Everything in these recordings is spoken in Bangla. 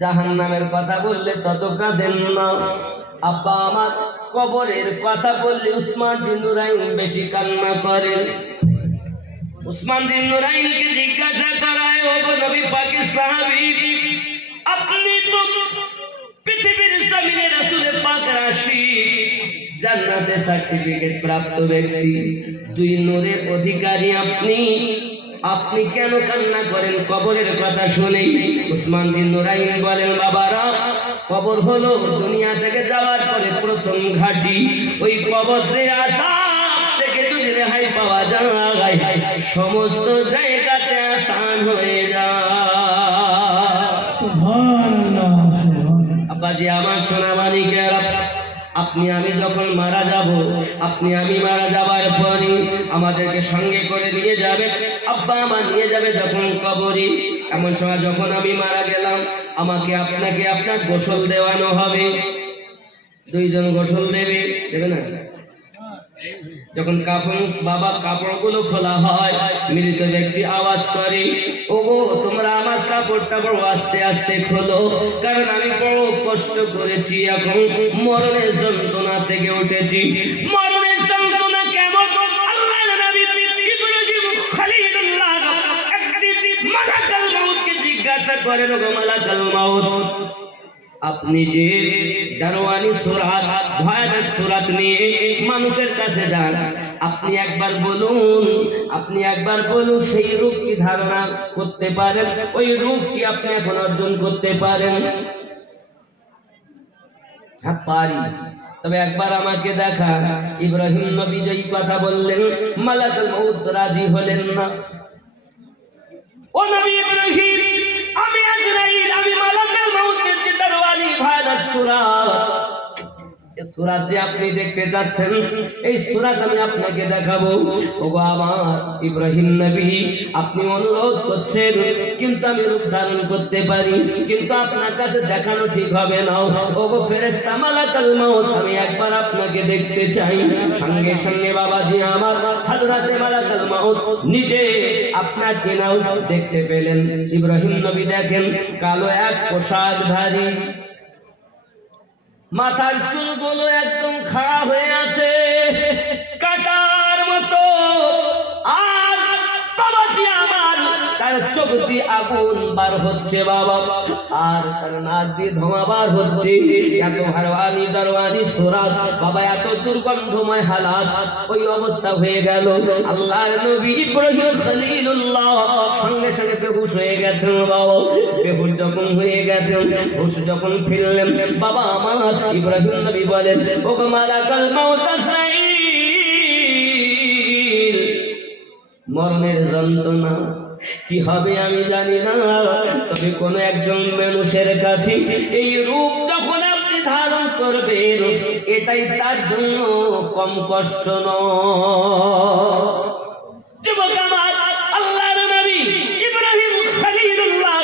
জাহান্নামের কথা বললে তত কাঁদেন না। আব্বা আমার কবরের কথা বললে উসমান বিন নুরাইন বেশি কান্না করেন। উসমান বিন নুরাইনকে জিজ্ঞাসা করায়, ও নবী পাকের সাহাবী, আপনি তো পৃথিবীর জমিনে রাসূল পাকের আশিক, জান্নাতে সার্টিফিকেট প্রাপ্ত ব্যক্তি, দুই নূরের অধিকারী আপনি, আপনি কেন কান্না করেন কবরের কথা শুনে? উসমান বিন নুরাইন বলেন, বাবারা, কবর হলো দুনিয়া থেকে যাওয়ার পরে প্রথম ঘাঁটি। ওই কবরের আযাব থেকে যদি রেহাই পাওয়া যায়, সমস্ত জায়গাতে আসান হয়ে যায়। সুবহানাল্লাহ। আব্বাজি আমার সোনা মানিকেরা, আপনি আমি যখন মারা যাব, আপনি আমি মারা যাবার পরে আমাদেরকে সঙ্গে করে নিয়ে যাবে, আব্বা আমার নিয়ে যাবে যখন কবরে। এমন সময় যখন আমি মারা গেলাম, আমাকে আপনাকে আপনার গোসল দেওয়ানো হবে। দুইজন গোসল দেবে, দেবে না? যখন বাবা কাপড়গুলো খোলা হয়, মৃত ব্যক্তি আওয়াজ করে, ওগো তোমরা আমার কাপড় টাপড় আস্তে আস্তে খোলো, কারণ আমি বড় কষ্ট করেছি, এখন মরণের যন্ত্রণা থেকে উঠেছি। মরণের যন্ত্রণা কেমন? আল্লাহর নবী ইব্রাহিম খলিলুল্লাহ একদিন মালাকুল মাউতকে জিজ্ঞাসা করেন, ওগো মালাকুল মাউত, আপনি যে দারওয়ানি সূরাত, ভয়ানক সূরাত নিয়ে মানুষের কাছে যান, আপনি একবার বলুন সেই রূপ কি ধারণা করতে পারেন? ওই রূপ কি আপনি এখন অর্জন করতে পারেন? হ্যাঁ পারি, তবে একবার আমাকে দেখা। ইব্রাহিম নবী যেই কথা বললেন, মালাকুল মাউত রাজি হলেন না। ও নবী ইব্রাহিম, আমি আজরাইল, আমি মালাকুল মাউতের যে দারওয়ানি ভয়ানক সূরাত, এই সূরাত যে আপনি দেখতে যাচ্ছেন, এই সূরাত আমি আপনাকে দেখাবো। ওগো আমার ইব্রাহিম নবী, আপনি অনুরোধ করছেন, কিন্তু আমি রূপ ধারণ করতে পারি, কিন্তু আপনার কাছে দেখানো ঠিক হবে না। ওগো ফেরেশতা মালাকুল মাউত, আমি একবার আপনাকে দেখতে চাই। সঙ্গে সঙ্গে বাবাজি আমার হযরতে মালাকুল মাউত নিজে আপনাকে নাও দেখতে পেলেন। ইব্রাহিম নবী দেখেন কালো এক পোশাকধারী, মাথার চুলগুলো একদম খাড়া হয়ে আছে কাটার মতো, আর বাবাজি আমার তার চোখ দিয়ে আগুন বার হচ্ছে বাবা, আর তার নাক দিয়ে ধোঁয়া বার হচ্ছে। এত দারওয়ানি সূরাত বাবা, এত দুর্গন্ধময় হালাত, ওই অবস্থা হয়ে গেল। আল্লাহর নবী ইব্রাহিম খলিলুল্লাহ সঙ্গে সঙ্গে বেহুশ হয়ে গেছেন বাবা। বেহুশ যখন হয়ে গেছেন, হুশ যখন ফিরলেন, বাবা আমার ইব্রাহিম নবী বলেন, ওগো মালাকুল মাউত আজরাইল, মরণের যন্ত্রণা কি হবে আমি জানি না, তবে কোন একজন মানুষের কাছে এই রূপ যখন আপনি ধারণ করবেন, এটাই তার জন্য কম কষ্ট নয়। যুবক আমার, আল্লাহর নবী ইব্রাহিম খলিলুল্লাহ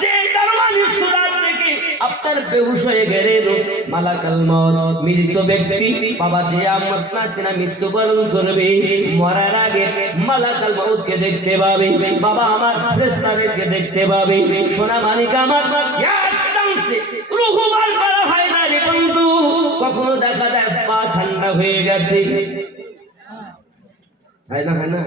যে দারওয়ানি সূরাত থেকে আপনার বেহুশ হয়ে গেলেন, মালাকুল মাউত মৃত ব্যক্তি বাবা যে আপনার মৃত্যুবরণ করবে, মরার আগে মালাকুল মাউতকে দেখতে পাবে বাবা, আমার ফেরেশতাদেরকে দেখতে পাবে। সোনা মানিক আমার, এক চান্সে রূহ বার করা হয় না রে বন্ধু। কখনো দেখা যায় পা ঠান্ডা হয়ে গেছে, হয় না,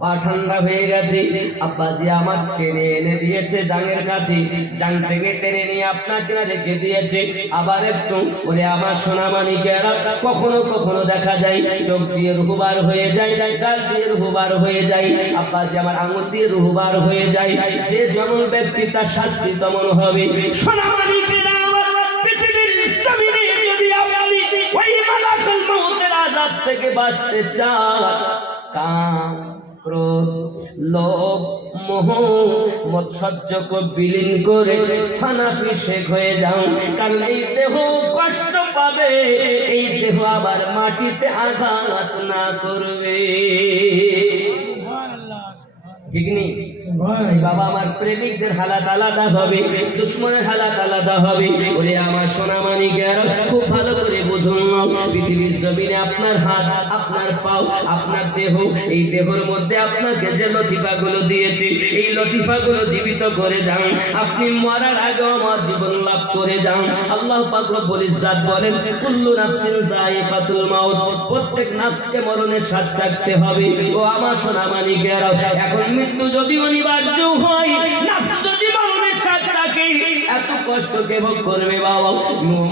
পা ঠান্ডা হয়ে গেছে, আব্বাজি আমার টেনে এনে দিয়েছে জাঙ্গের কাছে, জাং থেকে টেনে নিয়ে আপনাকে রেখে দিয়েছে। আবার একটু বলে আমার সোনা মানিকেরা, কখনো কখনো দেখা যায় চোখ দিয়ে রূহ বার হয়ে যায়, গাল দিয়ে রূহ বার হয়ে যায়, আব্বাজি আমার আঙুল দিয়ে রূহ বার হয়ে যায়। যে যেমন ব্যক্তি তার শাস্তি তেমন হবে। সোনা মানিকেরা, পৃথিবীর জমিনে যদি আপনি ওই মালাকুল মাউতের আযাব থেকে বাঁচতে চান, কাম, ক্রোধ, লোভ, মোহ, মৎসর্যকে বিলীন করে ফানাফিশেক হয়ে যাও, কারণ এই দেহ কষ্ট পাবে, এই দেহ আবার মাটিতে আঘাত না করবে। ঠিক নেই? এই বাবা আমার প্রেমিকদের হালাত আলাদা হবে, দুশ্মনের হালাত আলাদা হবে। বলে আমার সোনা মানিকের খুব ভালো করে বুঝুন, পৃথিবীর জমিনে আপনার হাত, আপনার পাও, আপনার দেহ, এই দেহের মধ্যে আপনাকে যে লতিফাগুলো দিয়েছে, এই লতিফাগুলো জীবিত করে যান। আপনি মরার আগে আমার জীবন লাভ করে যান। আল্লাহ পাক রব্বুল ইজ্জাত বলেন, কুল্লু নাফসিন যায়িকাতুল মাউত, প্রত্যেক নাফসকে মরণের স্বাদ চাখতে হবে। ও আমার সোনা মানিকেরা, এখন মৃত্যু যদি অনিবার্য হয়, নাফস যদি মরণের স্বাদ চাখে, এত কষ্ট কে ভোগ করবে বাবা?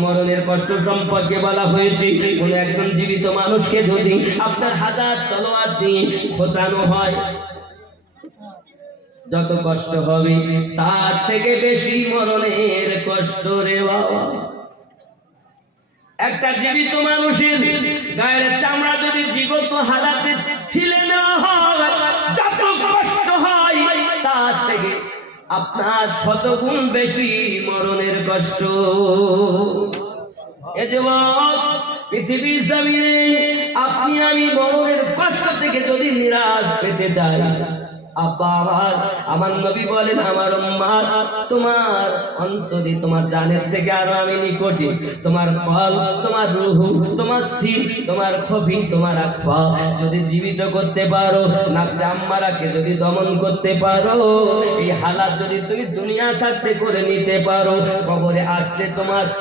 মরণের কষ্ট সম্পর্কে বলা হয়েছে, কোন একজন জীবিত মানুষকে যদি আপনার হাজার তলোয়ার দিয়ে খোঁচানো হয়, যত কষ্ট হবে তার থেকে বেশি মরণের কষ্ট রে বাবা। একটা জীবিত মানুষের গায়ের চামড়া যদি জীবত হালাতে ছিলে নেওয়া হয়, যত কষ্ট হয় তার থেকে আপনার শতগুণ বেশি মরণের কষ্ট। এ যুবক, পৃথিবীর জমিনে আপনি আমি মরণের কষ্ট থেকে যদি নিরাশ পেতে চাই, আব্বা আমার নবী বলেন, আমার উম্মাহ, তোমার অন্তরে তোমার জানের থেকে আরো আমি নিকটে, তোমার কল, তোমার রূহ, তোমার সির, তোমার খফি, তোমার আকফা যদি জীবিত করতে পারো, নাফসে আম্মারাকে যদি দমন করতে পারো, এই হালাত যদি তুমি দুনিয়া থাকতে করে নিতে পারো, কবরে আসতে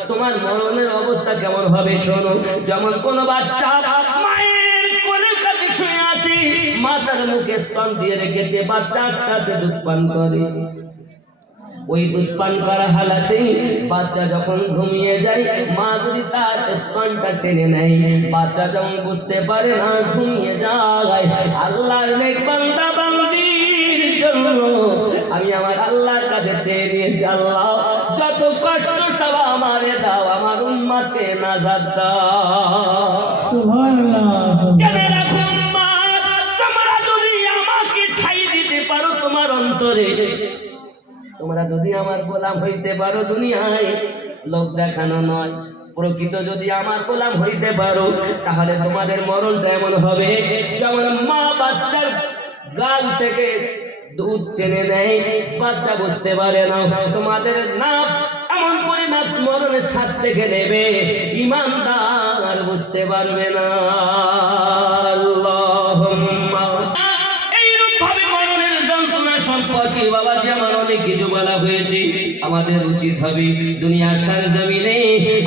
তোমার মরণের অবস্থা কেমন হবে শোনো। যেমন কোনো বাচ্চা মায়ের কোলের কাছে শুয়ে আছে, মাতার মুখে স্তন দিয়ে রেখেছে, বাচ্চা আস্তে দুধ পান করে। ওই দুধ পান করা হালাতে বাচ্চা যখন ঘুমিয়ে যায়, মা যদি তার স্তনটা টেনে নেয়, বাচ্চা যখন বুঝতে পারে না, ঘুমিয়ে যায়। আল্লাহর নেক বান্দা বান্দির জন্য আমি আমার আল্লাহর কাছে চেয়ে নিয়েছি, আল্লাহ যত কষ্ট সব আমারে দাও, আমার উম্মতকে নাজাত দাও। সুবহানাল্লাহ। জেনে রাখো উম্মত, তোমরা যদি আমাকে ঠাই দিতে পারো তোমার অন্তরে, তোমরা যদি আমার গোলাম হইতে পারো, দুনিয়ায় লোক দেখানো নয়, প্রকৃত যদি আমার গোলাম হইতে পারো, তাহলে তোমাদের মরণটা এমন হবে যেমন মা বাচ্চার গাল থেকে দুধ টেনে নেয়, বাচ্চা বুঝতে পারে না। তোমাদের নাফস এমন করে নাফস মরণের স্বাদ চেখে নেবে, ঈমানদার বুঝতে পারবে না। আল্লাহুম্মা এইরূপ ভাবে মরণের যন্ত্রণা সম্পর্কে বাবাজি আমার অনেক কিছু বলা হয়েছে। আমাদের উচিত হবে দুনিয়ার সরজমিনে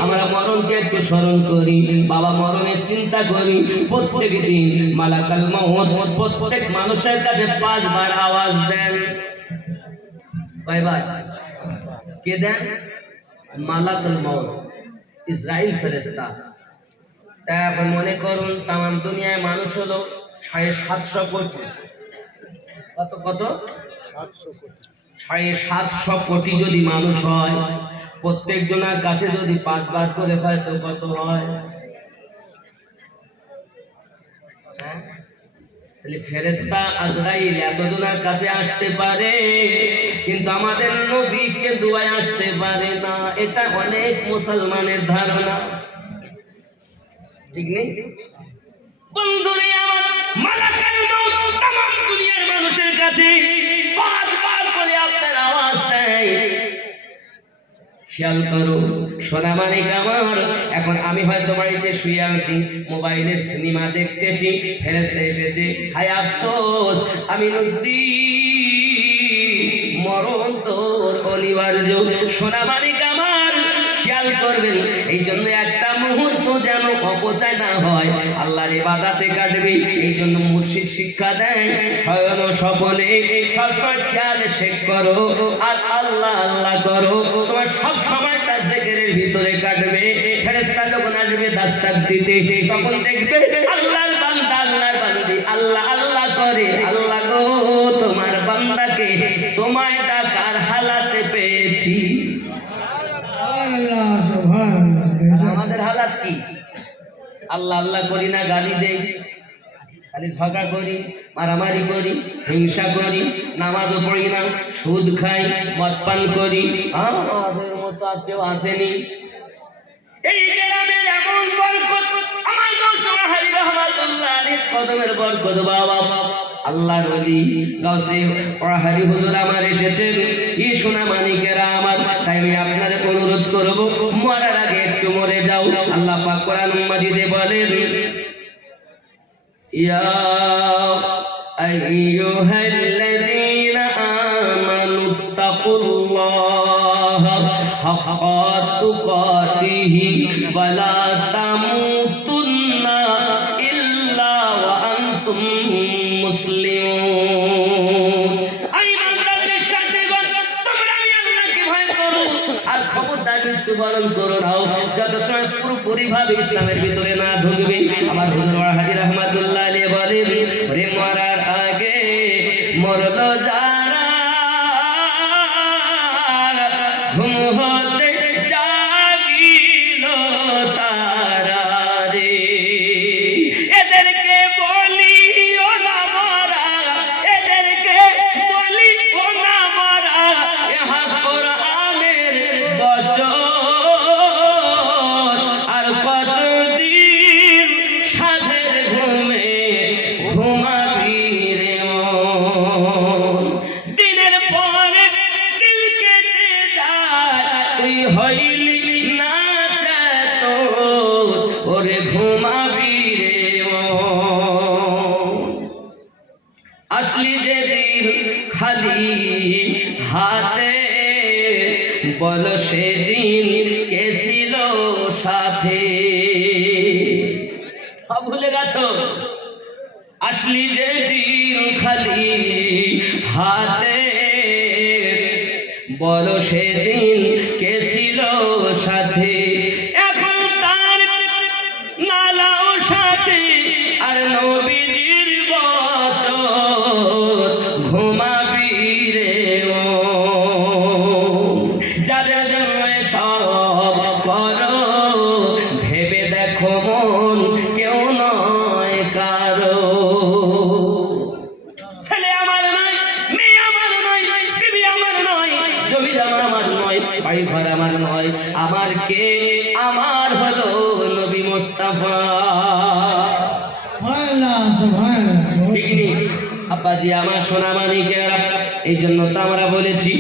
আমরা মরণকে একটু স্মরণ করি, বাবা মরণের চিন্তা করি। প্রত্যেক দিন মালাকাল মাউত প্রত্যেক মানুষের কাছে 5 বার আওয়াজ দেন। কয়বার? কে দেন? মালাকাল মাউত, ইসরাইল ফেরেশতা। তা এখন মনে করুন তামাম দুনিয়ায় মানুষ হলো 750 কোটি। কত 750 কোটি যদি মানুষ হয়, প্রত্যেক জনের কাছে যদি 5 বার করে হয়, তো কত হয়? ফেরেশতা আজরাইল এতজনের কাছে আসতে পারে, কিন্তু আমাদের নবী কে দুয়ায় আসতে পারে না। এটা অনেক মুসলমানের ধারণা, ঠিক নেই? বন্ধুরে আমার, মালাকাল মাউত তামাম দুনিয়ার মানুষের কাছে 5 বার করে আপনার আওয়াজ দেয়। খেয়াল করো সোনা মানিক আমার, এখন আমি হয়তো বাড়িতে শুয়ে আছি, মোবাইলে সিনেমা দেখতেছি, ফেরেশতা এসেছে, হায় আফসোস আমি নদী, মরণ তো অনিবার্য। সোনা মানিক আমার খেয়াল করবেন, এই জন্য একটা মুহূর্ত যেন অপচয় না হয়, আল্লাহর ইবাদতে কাটবে। এই জন্য মুর্শিদ শিক্ষা দেয়, শয়ন স্বপনে সবসময় খেয়াল শেখ করো আর আল্লাহ আল্লাহ করো, তোমার সব সময়টা জিকিরের ভিতরে কাটবে। ফেরেশতা যখন আসবে দাস্তাক দিতে, তখন দেখবে আল্লাহর বান্দা আল্লাহর বান্দি আল্লাহ আল্লাহ করে, আল্লাহ গো তোমার বান্দাকে তোমায় ডাকার হালাতে পেয়েছি। আমাদের হালাত কি? আল্লাহ আল্লাহ করি না, গালি দেই, খালি ঝগড়া করি, মারামারি করি, হিংসা করি, নামাজও পড়ি না, সুদ খাই, মদ পান করি। আমাদের মতো আর কেউ আসেনি। এই গ্রামের এমন বরকত, আমার রহমাতুল্লাহ আলাইহির কদমের বরকত বাবা, আল্লাহর ওলি গাউসে পাহাড়ি হুজুর আমার এসেছেন, এই সোনা মানিকেরা আমার। তাই আমি আপনাদের অনুরোধ করব, মরার আগে একটু মরে যাও। আল্লাহ পাক কোরআন মাজিদে বলেন, ইয়া আইয়ুহাল্লাযীনা আমানু তাকুল্লাহা হাক্কা তুকাতিহি ওয়া লা তামুতুন্না ইল্লা ওয়া আনতুম মুসলিমুন। আই বান্দাদের সাথীগণ, তোমরা আমি আল্লাহকে ভয় করো আর খবরদার মৃত্যুবরণ করো না যত সময় পুরোপুরি ভাবে ইসলামের ভিতরে না ঢুকবে। আমার হুজুর হাজী রহমাতুল্লাহ আলাইহি বলেন, ওরে মরার আগে মরলো যারা, ঘুম হতে জাগিল তারা রে, এদেরকে বলিও না মরা, এদেরকে বলিও না মরা, ইহা কোরআনের বচন। আর কতদিন সাধের ঘুমে ঘুমাবি রে মন, দিনের পরে দিল কেটে যায়, তুই হইলি না চেতন, ওরে ঘুমাবি রে মন। আসলি যেদিন খালি হাতে, বল সেদিন কে ছিল সাথে। ভুলে গেছো? আসলি যেদিন খালি হাতে, বল সেদিন কে ছিল সাথে। এখন তার নালাও সাথে আর নবীজির বচন, ঘুমাবি রে মন। যাদের জন্য সব করো, ভেবে দেখো মন কেউ নয় কারো। ছেলে আমার নয়, মেয়ে আমার নয়, বিবি আমার নয়, জমি জমা আমার নয়, বাড়ি ঘর আমার নয়, আমার কে? আমার হলো নবী মুস্তাফা। ঠিক নি আব্বাজি আমার সোনা মানিকেরা? এই জন্য তো আমরা বলেছি